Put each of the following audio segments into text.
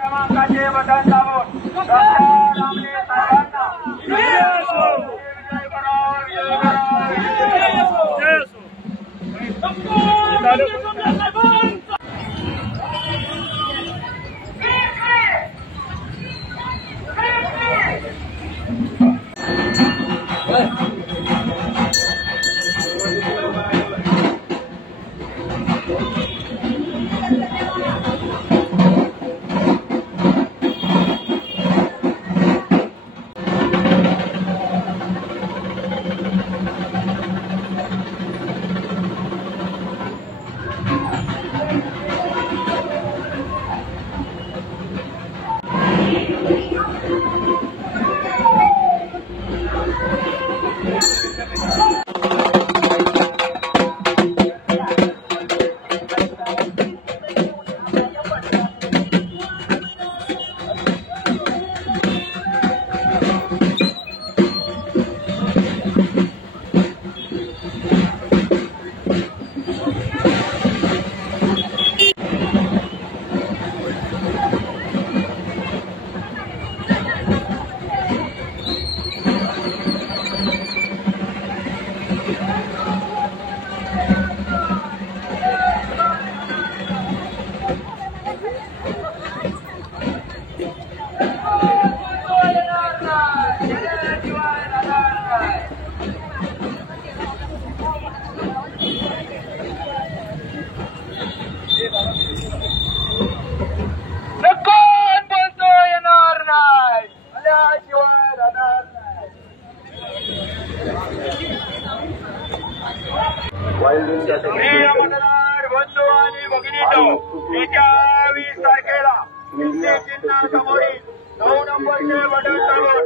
क्रमांकाचे बटन दाबून मतदार बंधू आणि भगिनींनो, येत्या 20 तारखेला चिन्हासमोरील 9 नंबरचे बटन दाबून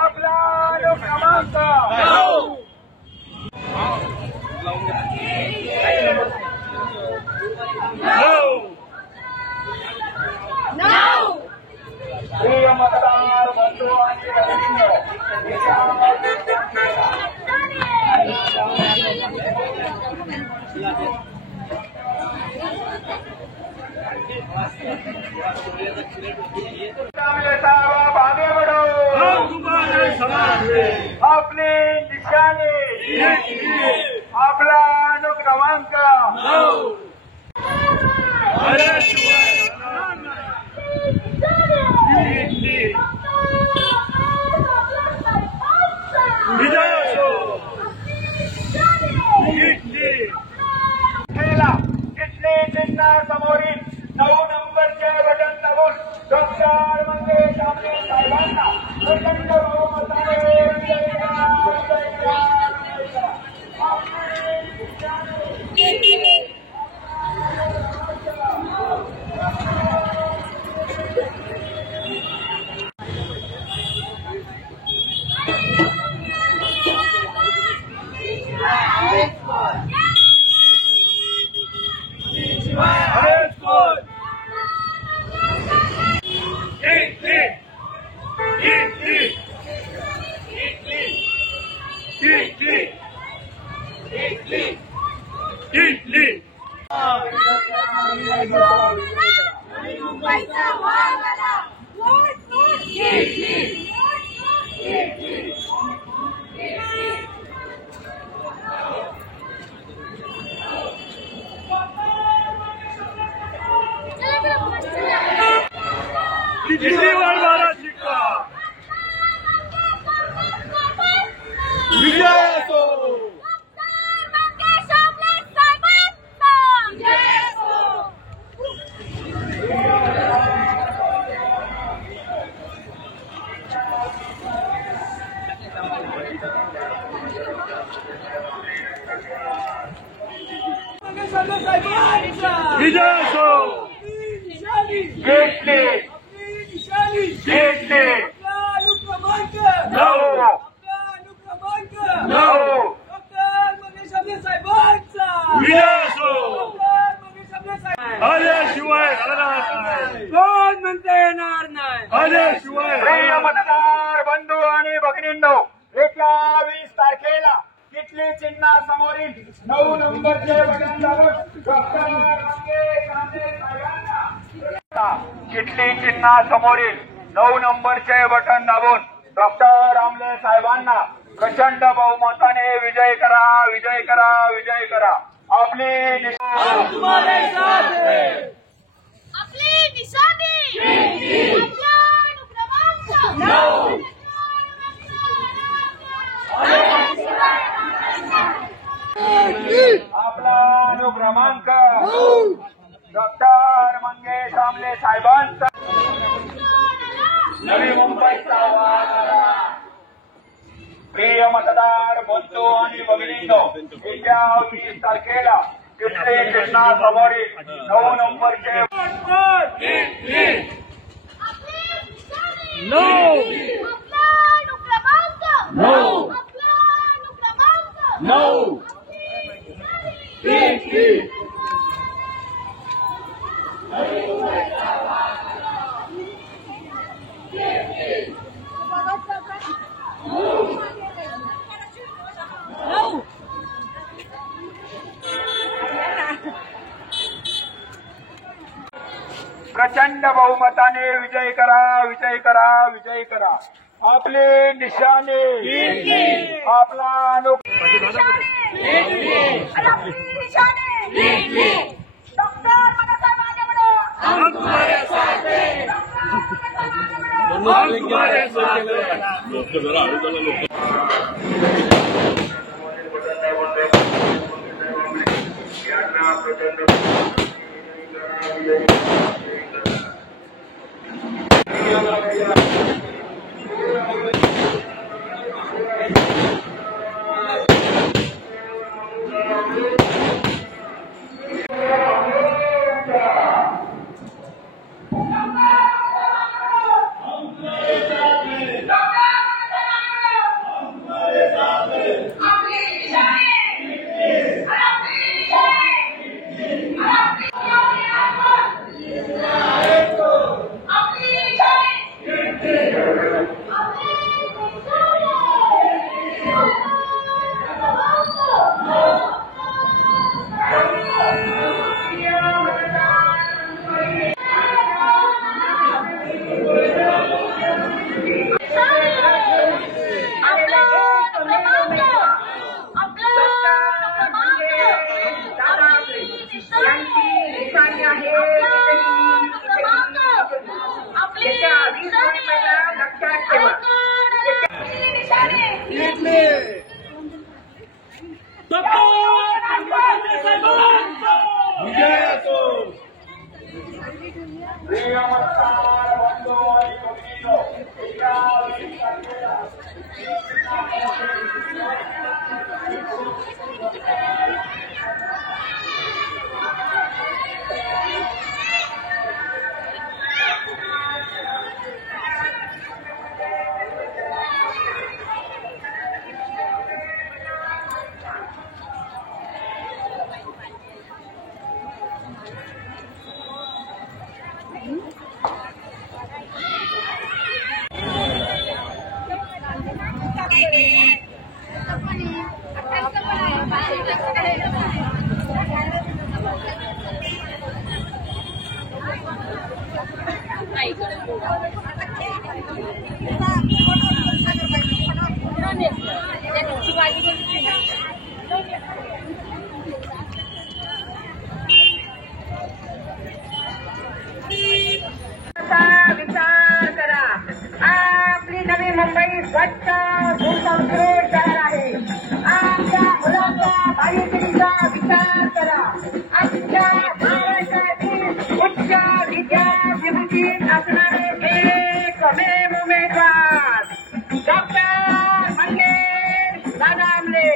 आपला क्रमांक प्रिय मतदार बंधू आणि भगिनींनो, आगे बढ़ो, अपने निशाने आपला क्रमांक समोरील 9 नंबरचे बटन दाबून डॉक्टर मंगेश आमले साहेबांना प्रचंड बहुमताने Eat. कितलीवर मारा शिक्का विजय असो विजय असो घेतले घेतले 9 विजय असो आल्याशिवाय कोण म्हणता येणार नाही आल्याशिवाय प्रिय मतदार बंधू आणि भगिनींनो येत्या 20 तारखेला किटली चिन्हासमोरील 9 नंबरचे बटन दाबून डॉक्टर मंगेश आमले साहेबांना किटली चिन्हासमोरील 9 नंबरचे बटन दाबून डॉक्टर आमले साहेबांना प्रचंड बहुमताने विजय करा विजय करा विजय करा आपली तुम्हारे साथ है आपली निशाणी आपला अनुक्रमांक डॉक्टर मंगेश आमले साहेबांचा नवी मुंबईचा वारा प्रिय मतदार बंधू आणि भगिनींनो येत्या 20 तारखेला किटली चिन्हासमोरील 9 नंबरचे प्रचंड बहुमताने विजय करा विजय करा विजय करा आपले निशाणे आपला उत्कृष्ट शहर आहे. आपल्या मुलांच्या भावी पिढीचा विचार करा. आमच्या महाराष्ट्रातील उच्च विद्यापीठात असणारे एकमेव उमेदवार डॉक्टर मंगेश दादामले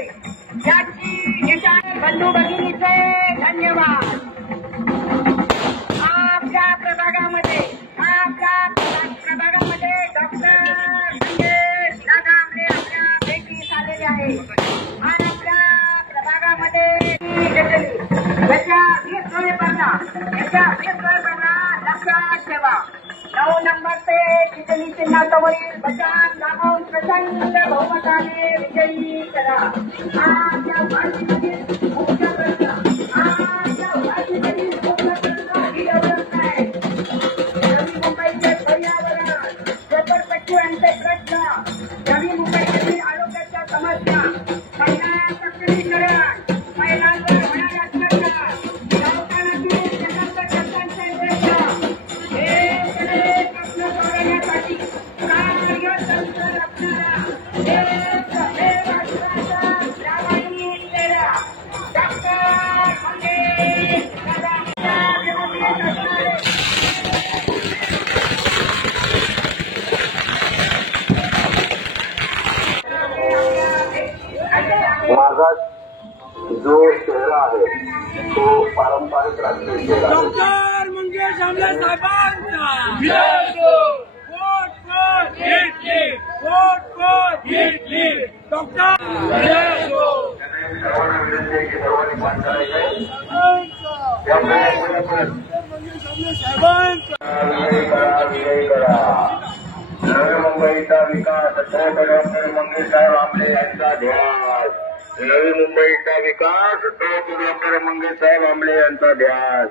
याची निशाणी बंधू भगिनीचे धन्यवाद. आपल्या प्रभागामध्ये डॉक्टर मंगेश दादामले आपल्या भेटीस आलेले आहे आणि आपल्या प्रभागामध्ये याच्या 20 नोव्हेंबरला लक्षात ठेवा. 9 नंबर ते कितली चिन्हासमोरील बचाव दाबून प्रचंड बहुमताने विजयी करा. आपल्या भाषेमधील मुख्य प्रश्न ही एवढंच नाही. नवी मुंबईचे पर्यावरण, झोपडपट्ट्यांचे प्रश्न, नवी मुंबईतील आरोग्याच्या समस्या, महिला सक्षमीकरण, महिलांवर होणारे अत्याचार, दवाखान्यातील कर्त्यांचे प्रश्न, हे सगळे प्रश्न सोडवण्यासाठी कार्यतंत्र रचणारा एकमेव आश्वासन प्रामाणिक चेहरा डॉक्टर मंगेश दादामले विरोधी असणारे माझा जो चेहरा आहे तो पारंपरिक राजकीय चेहरा आहे. डॉक्टर मंगेश आमले साहेबांचा डॉक्टर सर्वांना विनंती आहे की सर्वांनी मान करायचं. विजयी करा. नवी मुंबईचा विकास डॉक्टर मंगेश आमले यांचा ध्यास. नवी मुंबईचा विकास डॉक्टर मंगेश आमले यांचा ध्यास.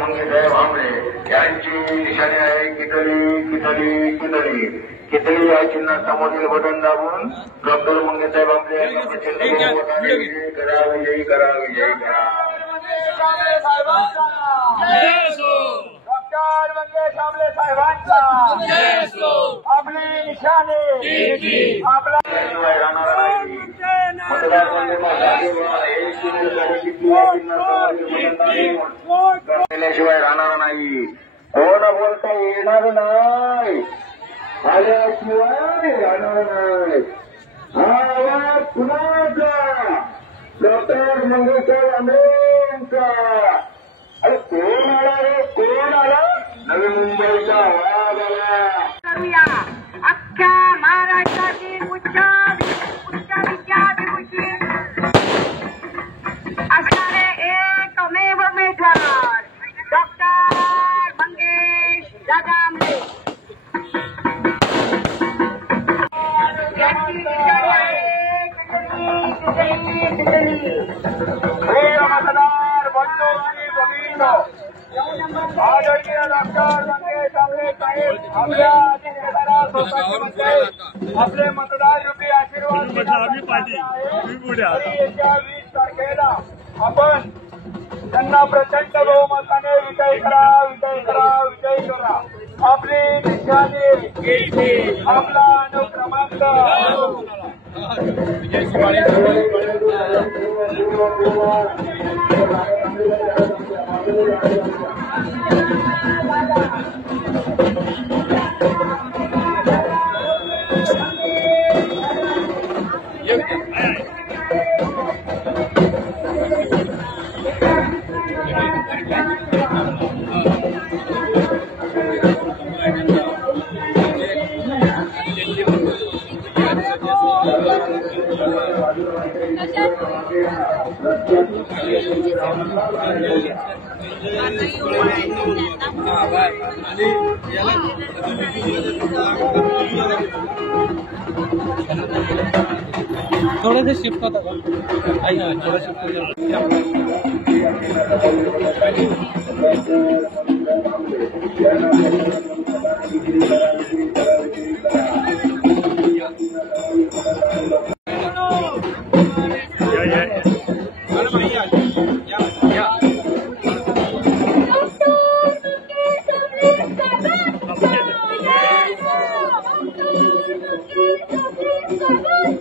मंगेश आमले यांची निशाणी आहे कितली कितली कितली कितली या चिन्हासमोरील बटन दाबून डॉक्टर मंगेश आमले यांना प्रचंड बहुमताने विजयी करा. विजयी करा. विजयी करा. डॉक्टर मंगेश आमले साहेबांचा आपली निशाणी आपला शिवाय राहणार नाही. मतदारसंघात केल्याशिवाय राहणार नाही. कोण बोलता येणार नाही. आल्याशिवाय राहणार नाही. हा आवाज कुणाचा? डॉक्टर मंगेश आंबेडकरांचा. अरे कोण आला रे? कोण आला? नवी मुंबईचा आवाज आला. करूया. अख्ख्या महाराष्ट्रातील उच्च विद्यापीठात असणारे एकमेव उमेदवार डॉक्टर मंगेश दादामले मतदार बंधू आणि भगिनींनो, आदरणीय डॉक्टर मंगेश आंबले साहेब आपल्या आपले मतदार रूपी आशीर्वाद येत्या 20 तारखेला आपण त्यांना प्रचंड बहुमताने विजयी करा. विजयी करा. विजयी करा. आपली निशाणी आपला अनुक्रमांक थोड़ा सा शिफ्ट होता था. थोड़ा शिफ्ट Yes!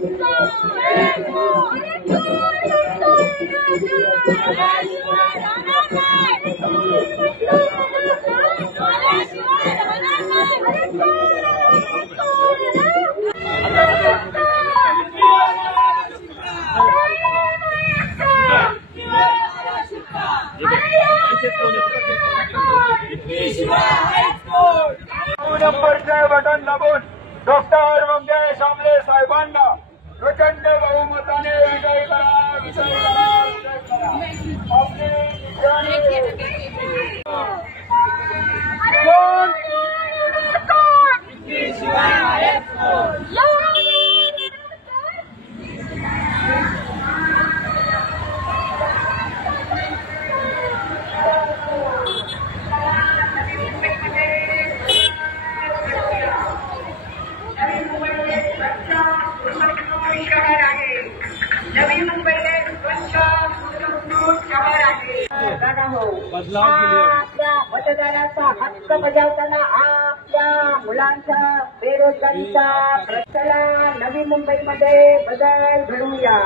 नवी मुंबईने स्वच्छ सुटसुटीत शहर आहे. दादा हो, बदलाव केले. आपल्या मतदानाचा हक्क बजावताना आपल्या मुलांचा बेरोजगारीचा प्रश्नाला नवी मुंबईमध्ये बदल घडवूया.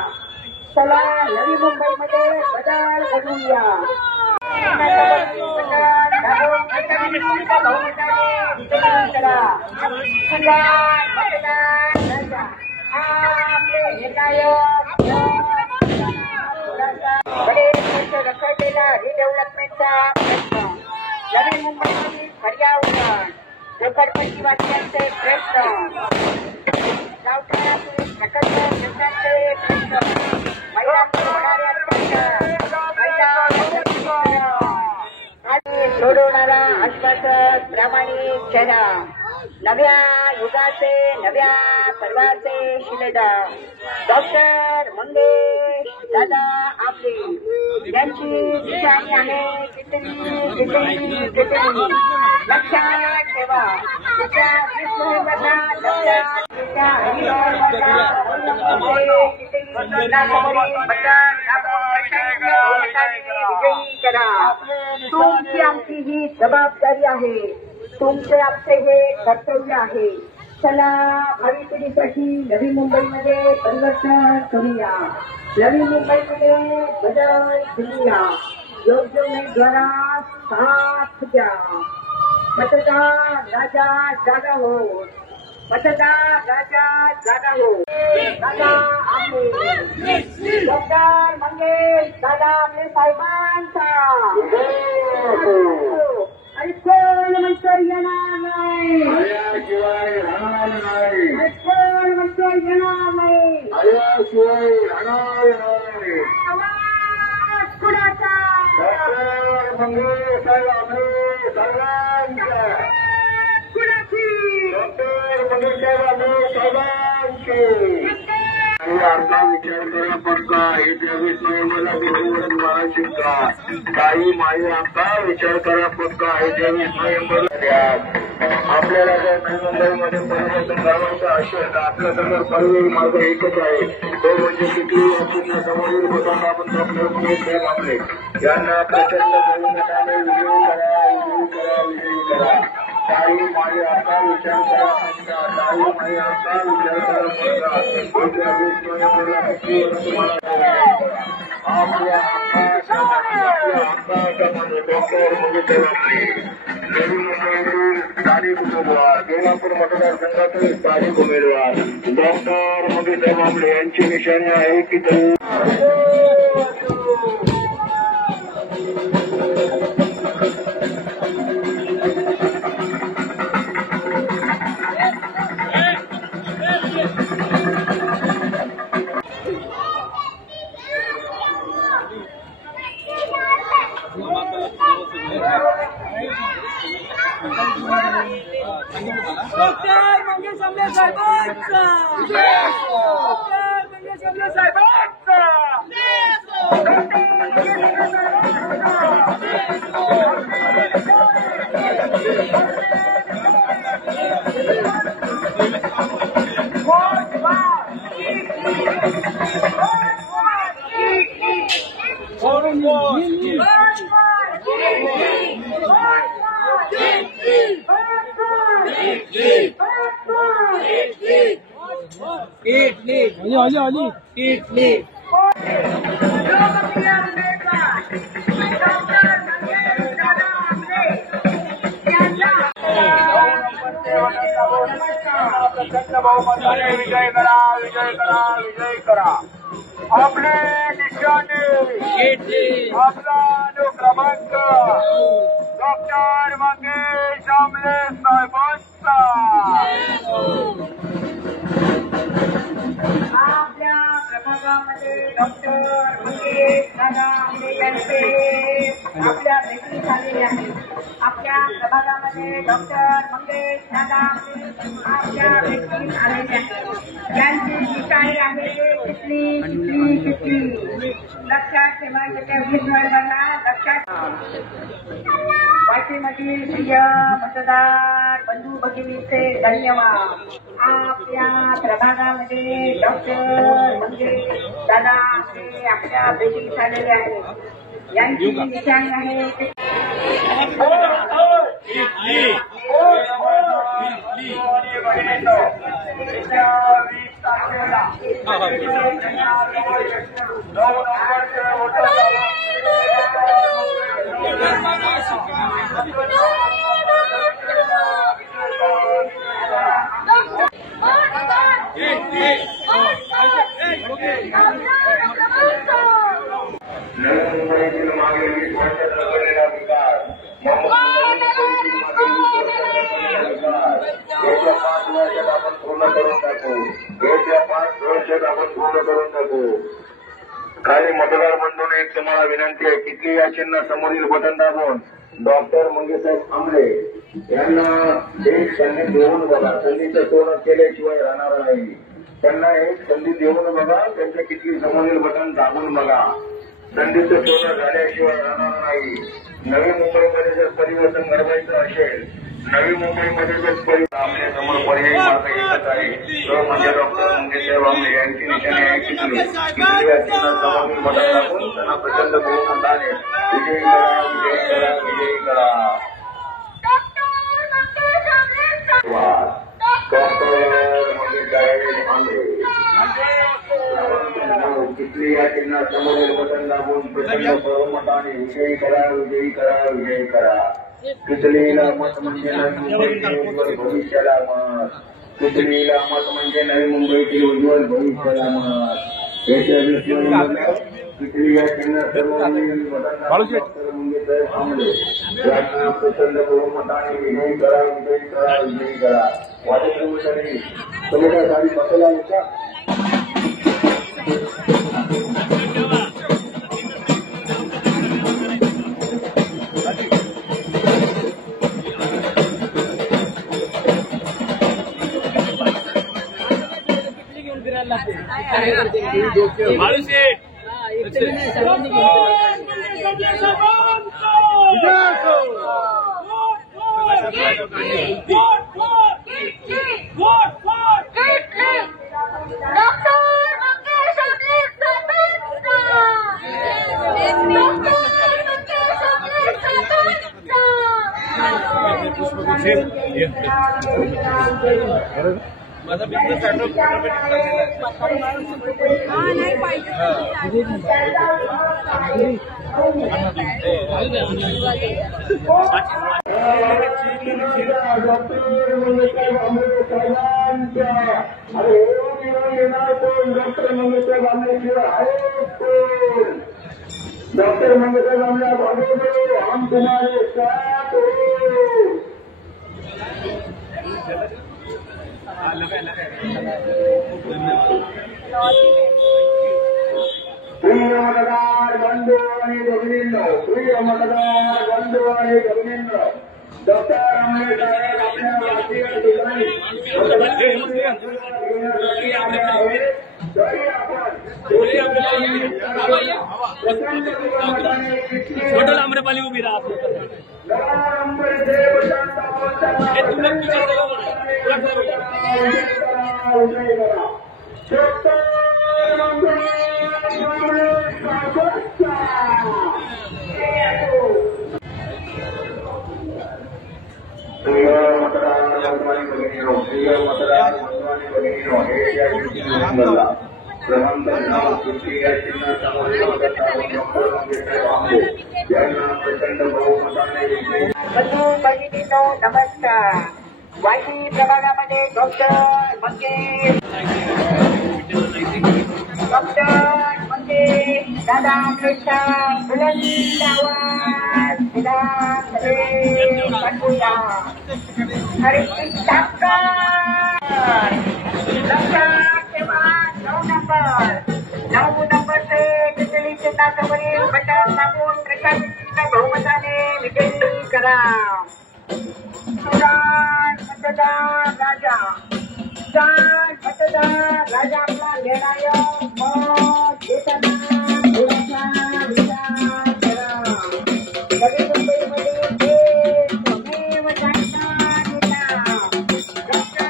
चला नवी मुंबईमध्ये बदल घडवूया. रखडलेला रिडेव्हलपमेंटचा प्रश्न, नवी मुंबईमधील पर्यावरण, झोपडपट्टीवासियांचे प्रश्न, गावठाणातील प्रकल्प योजनांचे प्रश्न, महिलांचे होणाऱ्या सोडवणारा आश्वासक प्रामाणिक चेहरा, नव्या युगाचे नव्या पर्वाचे शिलेदार डॉक्टर मंगेश दादा आमले यांची निशाणी आहे किती लक्षात ठेवा. येत्या 20 नोव्हेंबरला विजयी करा. तुमची आमची ही जबाबदारी आहे. तुमचे आमचे हे कर्तव्य आहे. चला भावी पिढीसाठी नवी मुंबईमध्ये परिवर्तन करूया. नवी मुंबईमध्ये बदल करूया. योग्य उमेदवारास साथ द्या. मतदार राजा जागा हो. मतदार राजा जागा हो. दादा आमले डॉक्टर मंगेश दादा आमले साहेबांचा आणि कोण म्हणतो येणार नाही. शिवाय राहणार नाही. कोण म्हणतो येणार नाही. शिवाय राहणार नाही. आवाज कुणाचा. डॉक्टर मंगेश साहेब आम्ही सर्वांच्या. कुणाची. डॉक्टर मंगेश साहेब आम्ही सर्वांची. आमचा विचार करा पक्का. हे 23 नोव्हेंबरला बरोबर महाराष्ट्र काही माई आमचा विचार करा पक्का. हे 23 नोव्हेंबरला आपल्याला जर नवी मुंबईमध्ये परिवर्तन करायचं असेल तर आपल्यासमोर पर्यायी मार्ग एकच आहे. तो म्हणजे किती आपल्या समोरील होताना आपण डॉक्टर आपले यांना प्रचंड बहुमताने विजयी करा. काही माई आमचा विचार करा पक्का. काही माई आमचा विचार करा पक्का. आपल्या डॉक्टर मंगेश नवी मुंबईतील स्थानिक उमेदवार बेलापूर मतदारसंघातील स्थानिक उमेदवार डॉक्टर मंगेश आमले यांची निशाणी आहे की डॉक्टर मंगेश आमले साहेबांचा. डॉक्टर मंगेश आमले साहेबांचा. इटली विजय करा. आपले निशाणे आपला अनुक्रमांक डॉक्टर मंगेश आमले साहेबांचा. आपल्या प्रभागामध्ये डॉक्टर मंगेश दादा आमले यांचे आपल्या भेटी झालेले आहे. आपल्या प्रभागामध्ये डॉक्टर मंगेश दादा आमले आपल्या भेटी झालेले आहे. यांची निशाणी आहे किती लक्षात ठेवा. येत्या 20 नोव्हेंबरला लक्षात. वाशीमधील प्रिय मतदार बंधू भगिनींचे धन्यवाद. आपल्या प्रभागामध्ये डॉक्टर मंगेश दादा हे आपल्या भेटी झालेले आहेत. यांची निशाणी आहे मुंबईतील मागील 20 वर्षात झालेला विकास येत्या 5 वर्षात आपण पूर्ण करून टाकू. येत्या 5 वर्षात आपण पूर्ण करून टाकू. खाली मतदार बंधूंनी एक तुम्हाला विनंती आहे, किती या चिन्ह समोरील बटन दाबून डॉक्टर मंगेशसाहेब आंबळे यांना एक संधी देऊन बघा. संधीचं सोनं केल्याशिवाय राहणार नाही. त्यांना एक संधी देऊन बघा. त्यांच्या किती समोरील बटन दाबून बघा. संधीचं सोनं झाल्याशिवाय राहणार नाही. नवी मुंबईमध्ये जर परिवर्तन घडवायचं असेल, नवी मुंबईमध्ये जर आपल्या समोर पर्यायी मार्ग एकच आहे, तो म्हणजे डॉक्टर मंगेशसाहेब आंबळे यांची निशाणी आहे किती समोरील बटन दाबून त्यांना प्रचंड बहुमताने विजयी करा, विजयी करा, विजयी करा. डॉक्टर मंगेशसाहेब आंबळे किती या चिन्ह समोरील बटन दाबून प्रचंड बहुमताने विजयी करा, विजयी करा, विजयी करा. कितलीला मत म्हणजे नवी मुंबईतील उज्ज्वल भविष्याला मत. कितलीला मत म्हणजे नवी मुंबईतील उज्ज्वल भविष्याला मत. याच्या कितली या चिन्ह समोरील बटन डॉक्टर मंगेशसाहेब आंबळे यांना प्रचंड बहुमताने विजयी करा, विजयी करा, विजयी करा. वाढीव कर्मचारी तुम्ही काय गाडी बसला होता? माझा बिझनेस नाही पाहिजे. डॉक्टर मंगेशसाहेब आंबळे हम तुम्हारे साथ प्रिय मतदार बंधू आणि भगिनींनो, प्रिय मतदार बंधू आणि भगिनींनो, डॉक्टर आंबळे साहेब आपल्या राष्ट्रीय ठिकाणी आले आहेत. तरी आपण छोटं आम्रपाली उभी राहा. प्रचंड बहुमताने बंधू भगिनींनो नमस्कार. वाई प्रभागामध्ये डॉक्टर मंगेश दादा आंबेडकर बुलंद आवाज विधानसभेत पाठवूया. हरिश्री ताकद लक्षात ठेवा. 9 नंबरचे कितली चिन्हासमोरील बटन दाबून प्रचंड बहुमताने विजयी करा. मतदार राजा आपला निर्णायक मत घेताना थोडासा विचार करा. नवी मुंबईमध्ये एक स्वमेव शासना नेता डॉक्टर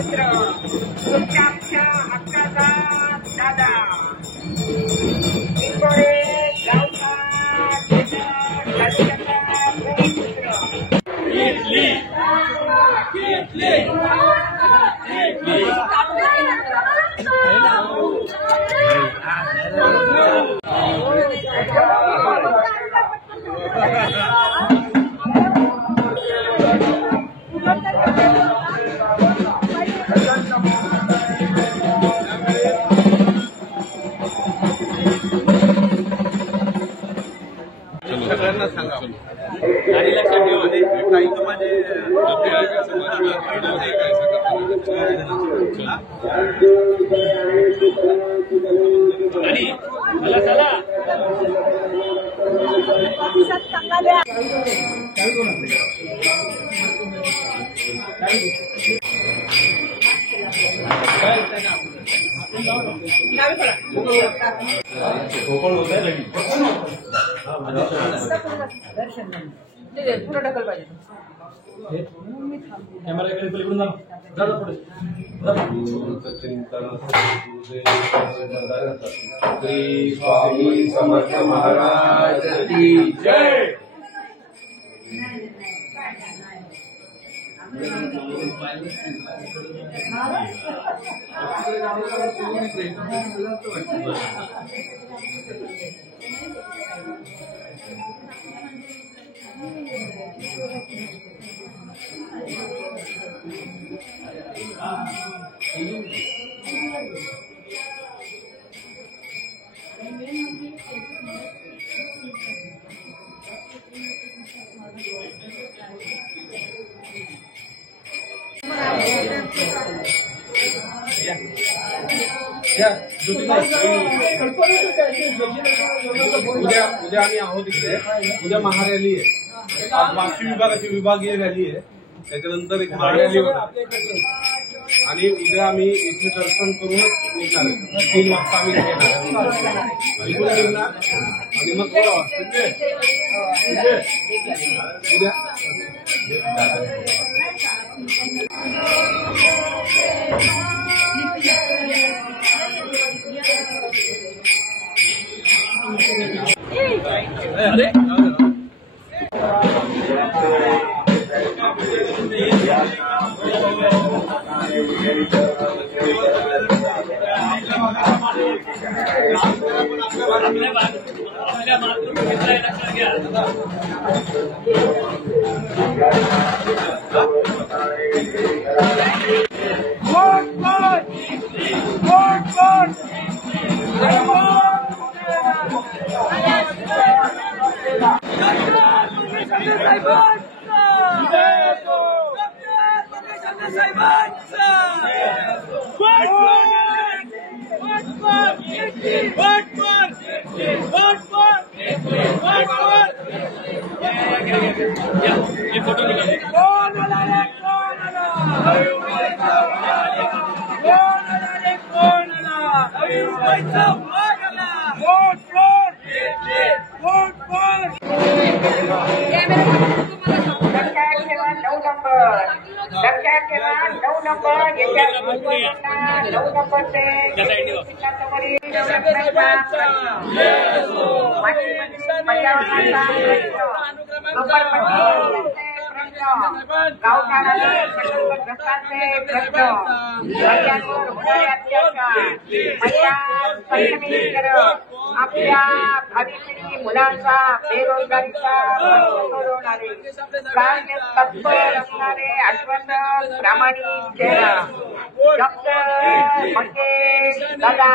पुत्र तुमच्या आमच्या हक्काचा दादा इंगोरे गावचा तालुक्याचा भूमिपुत्र सगळ्यांना सांगा आणि लक्षात ठेवा काही तर माझे आणि मला चला पुढे ढकल पाहिजे कॅमेरा पलीकडून जा पुढे श्री स्वामी समर्थ महाराज की जय. उद्या आम्ही आहोत इकडे. उद्या महारॅली आहे. आज वाशी विभागाची विभागीय रॅली आहे. त्याच्यानंतर एक महारॅली आणि उद्या आम्ही इथे दर्शन करूनच निघणार. 3 वाजता आम्ही निघणार आणि मग उद्या अरे आपल्या मातृभूमीचा लक्षात घ्या. फोटो निकाल. लक्षात ठेवा 9 नंबर याच्या 9 नंबर ते आपल्या भावी पिढी मुलांचा बेरोजगारीचा सोडवणारे कार्य तत्पर असणारे आश्वस्त प्रामाणिक चेहरा डॉक्टर मंगेश दादा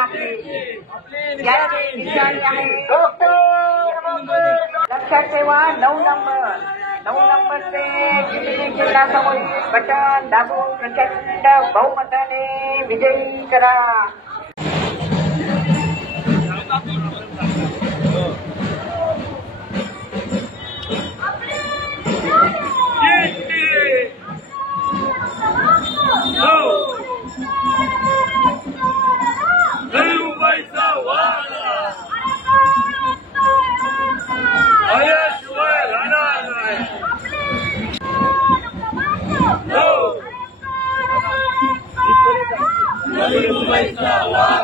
यांची निशाणी आहे. लक्षात ठेवा 9 नंबर ते चिखली जिल्ह्यासमोरील बटन दाबून प्रचंड बहुमताने विजयी करा. मुंबईचा वाघ